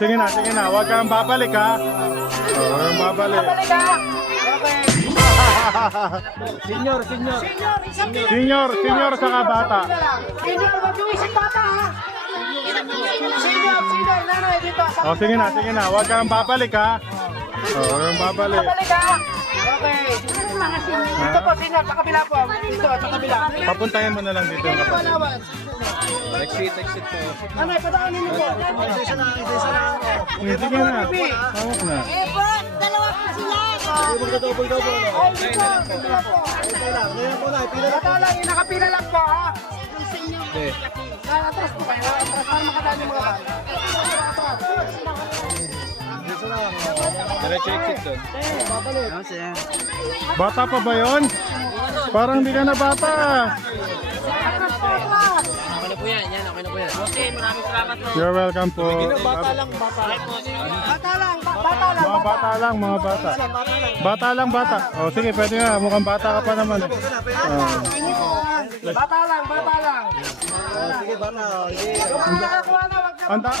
Sige na. Huwag kang babalik ha. Huwag kang babalik. Balik ha. Okay. Senior. Senior saka bata. Senior, wag yung isang bata ha. Senior, nanay dito. O, sige na. Huwag kang babalik ha. Huwag kang babalik. Balik ha. Okay. Dito po, senior, sa kabila po. Dito, sa kabila. Papuntahin mo na lang dito. Exit po. Nanay, padaanin mo po. Sige na. Tawag na. Eh, boss, dalawa po sila. Ay, dito. Bata lang, nakapila lang po ha. Atras po kayo. Atras para makadaan yung mga bata. Diretso exit doon. Bata pa ba yun? Parang di ka na bata. Okay na po yan, okay na po yan. Okay, maraming salamat po. You're welcome po. Bata lang. Mga bata. Bata. O sige, pwede nga. Mukhang bata ka pa naman. Bata lang. Anda.